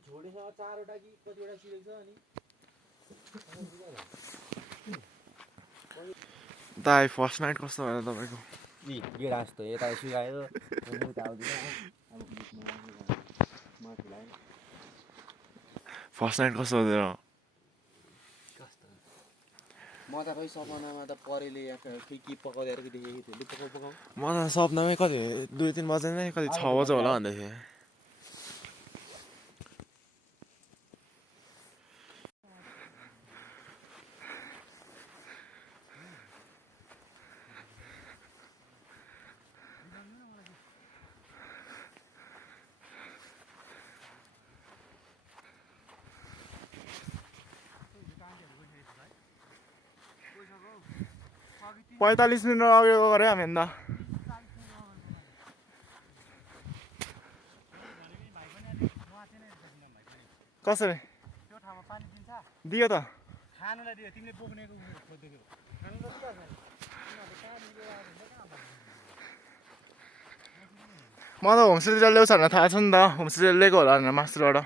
झोडेसँग 4वटा कि कतिवटा सिलेको छ अनि दाइ फर्स्ट नाइट कस्तो भयो तपाईँको? गेडा जस्तो यता सुकायो फर्स्ट नाइट कस्तो हुँदैन? म त खै सपनामा त परेले के पकाउँदै देखेको थिएँ पकाउ म त सपनामै कति 2-3 बजे नै कति 6 बजे होला भन्दै थिएँ। पैँतालिस मिनट अगाडि गरे हामी अन्त कसरी त्यो ठाउँमा पानी दिन्छ दियो त खानुलाई दियो तिमीले बोक्नेको खोज्दैथ्यौ खानुलाई दियो म त होमस्टे ल्याउँछ भनेर थाहा छ नि त होमस्टे ल्याएको होला भनेर मास्टरबाट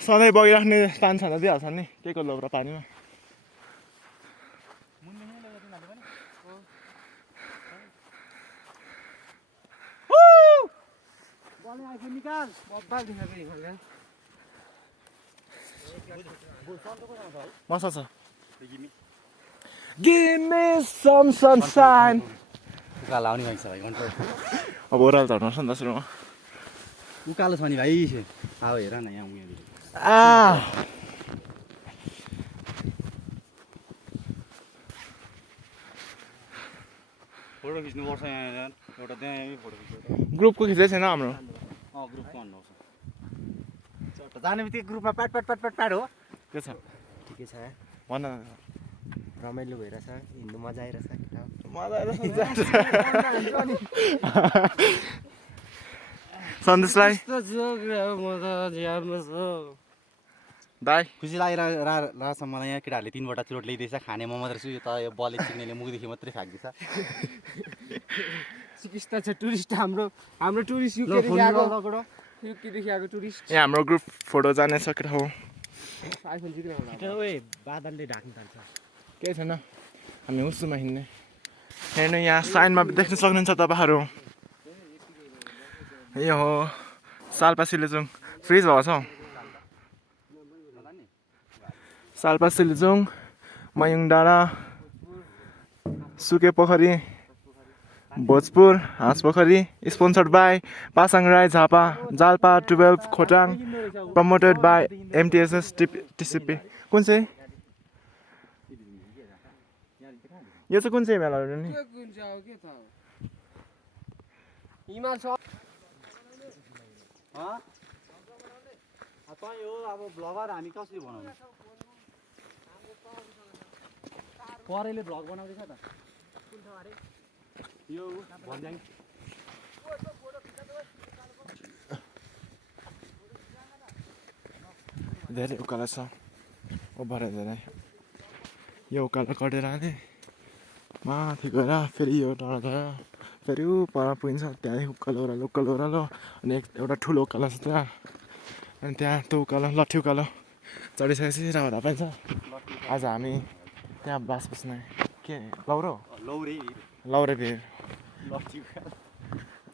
सधैँ बगिराख्ने पानी छाना दिइहाल्छ नि के को लोग्रा पानीमा मसा छ Give me some sunshine. उकालो आउने भाइ छ भाइ अब ओह्रालो झर्नुहोस् न सुरुमा उकालो छ नि भाइ अब हेर न यहाँ फोटो खिच्नुपर्छ यहाँ एउटा त्यहाँ फोटो खिच्छ ग्रुपको खिचेको छैन हाम्रो ग्रुपको भन्नुहोस् जाने बित्तिकै ग्रुपमा प्याट प्याट प्याट प्याट प्याट हो के छ ठिकै छ भन रमाइलो भइरहेछ हिँड्नु मजा आइरहेछ सन्देशलाई दाइ खुसी लागिरहेछ मलाई यहाँ केटाहरूले 3वटा चुरोट ल्याइदिएछ खाने म मात्रै छु यो त यो बलले चिक्नेले मुखदेखि मात्रै फ्याँक्दैछ सिकिस्ता छ टुरिस्ट हाम्रो टुरिस्ट युकेदेखि आएको टुरिस्ट यहाँ हाम्रो ग्रुप फोटो जाने छ केटा हो आइफोन जिक्न बादलले ढाक्नु थाल्छ केही छैन हामी उसुमा हिँड्ने हेर्नु यहाँ साइनमा देख्न सक्नुहुन्छ तपाईँहरू यो हो साल्पा सिलेचुङ फ्रिज भएको छ साल्पा सिलेचुङ मयुङ डाँडा सुके पोखरी भोजपुर हाँस पोखरी sponsored by Pasang Rai Jhapa Jalpa 12 Khotang promoted by MTSS TCP कुन चाहिँ यो चाहिँ कुन चाहिँ मेला हो नि हो अब भ्लगर हामी कसरी बनाउने परेले भ्लग बनाउँदैछ त यो भन्ज्याङ धेरै उकालो छ ओभर धेरै यो उकालो कटेर आने माथि गएर फेरि यो डाँडा गएर फेरि ऊ पर पुगिन्छ त्यहाँदेखि उकालो ओह्रालो अनि एउटा ठुलो उकालो छ त्यहाँ अनि त्यहाँ त्यो उकालो लट्ठी उकालो चढिसकेपछि राहुरा पाइन्छ आज हामी त्यहाँ बास बस्ने के लौरे भिर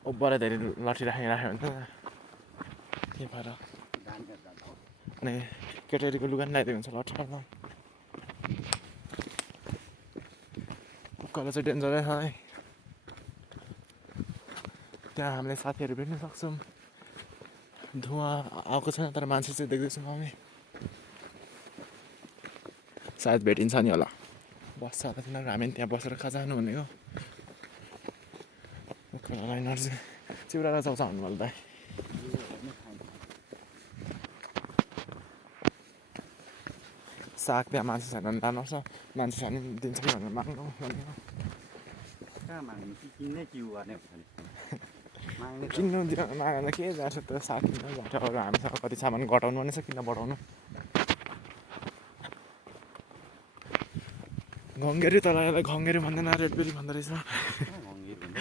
ओभर धेरै लट्ठी राख्यो भने त के भएर अनि केटाकेटीको लुगा पनि लगाइदिएको हुन्छ लट्ठीमा उकालो चाहिँ डेन्जरै छ है त्यहाँ हामीले साथीहरू भेट्न सक्छौँ धुवा आएको छैन तर मान्छे चाहिँ देख्दैछौँ हामी सायद भेटिन्छ नि होला बस्छ होला तिनीहरू हामी त्यहाँ बसेर कहाँ जानु भनेको उकालो लाइनहरू चाहिँ चिउरा जाउँछ भन्नु होला दाइ साग त्यहाँ मान्छे छैन भने लानुपर्छ मान्छे छैन दिन्छ कि भनेर माग्नु भनेको कहाँ माग्नु किन्ने क्यु गर्ने किन्नु मागेर के जान्छ त साग किन्नु घटाएर हामीसँग कति सामान घटाउनु पनि छ किन बढाउनु घङ्गेरी तर यसलाई घङ्गेरी भन्दैन रेडबेरी भन्दो रहेछ घङ्गेरी भन्छ।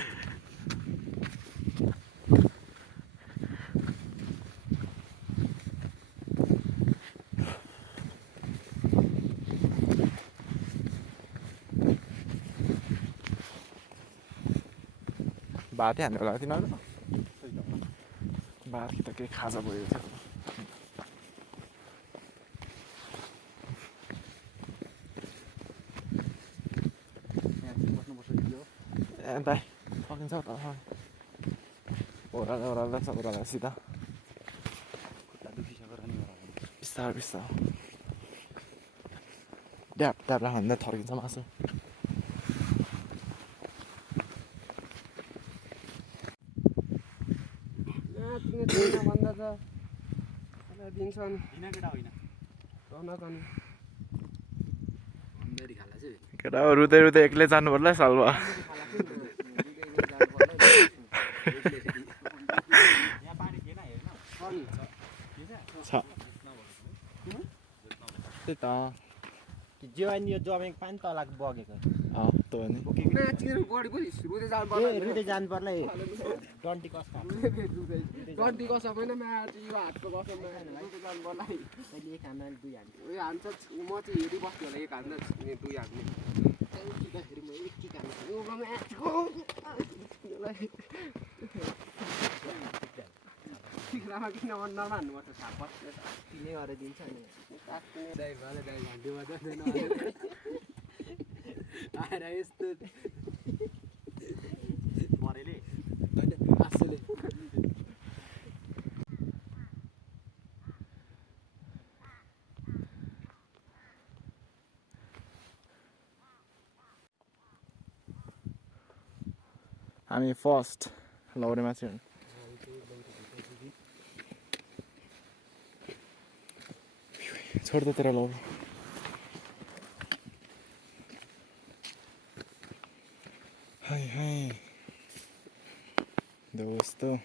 भातै हान्नु होला तिनीहरू भात कि त केही खाजा भयो थियो यहाँ चाहिँ बस्नुपर्छ यो ए दाइ सकिन्छ त ओह्रालो ओह्रालो छ ओह्रालो सिधा खुट्टा दुखिसकेर नि ओह्रालो। बिस्तारो बिस्तारो ड्याप ड्याप राख्दा थर्किन्छ मासु भन्दा त दिन्छन् होइन केटा होइन घङ्गेरी खाला चाहिँ केटा रुँदै रुँदै एक्लै जानु पर्ला सालमा यहाँ पानी थिएन हेर्न छ त्यही त जेवाइन यो जमेको पानी तल बगेको त्यो नि बढी पनि रुँदै जानु पर्ला रुँदै जानु पर्ला डन्टी कस्ता डन्टी कस होइन म्याच यो हातको कस रुँदै जानु पर्ला अहिले एक हान्दा दुई हान्छु उयो हान्छ म चाहिँ हेरिबस्थ्यो होला एक हान्दा दुई हान्ने किक्दाखेरि म एक किक हान्छु किन नमान्नुपर्छ थाहा पर्छ तिनै गरेर दिन्छ नि आएर यस्तो परेले आशले हामी फर्स्ट लौरेमा चाहिँ छोड्दै तेरा लौरो हाय हाय दोस्तों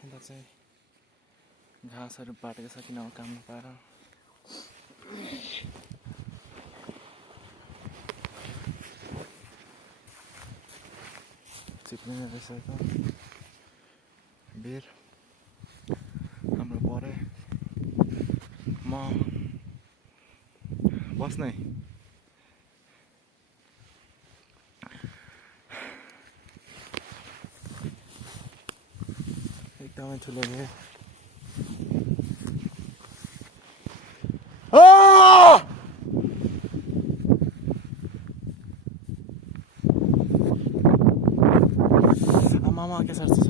यता चाहिँ घाँसहरू बाटेको छ किन काम नपाएर चिप्लिने रहेछ त बेर हाम्रो परे म बस्नै एकदमै ठुलो बेर आमामा के साह्रो छ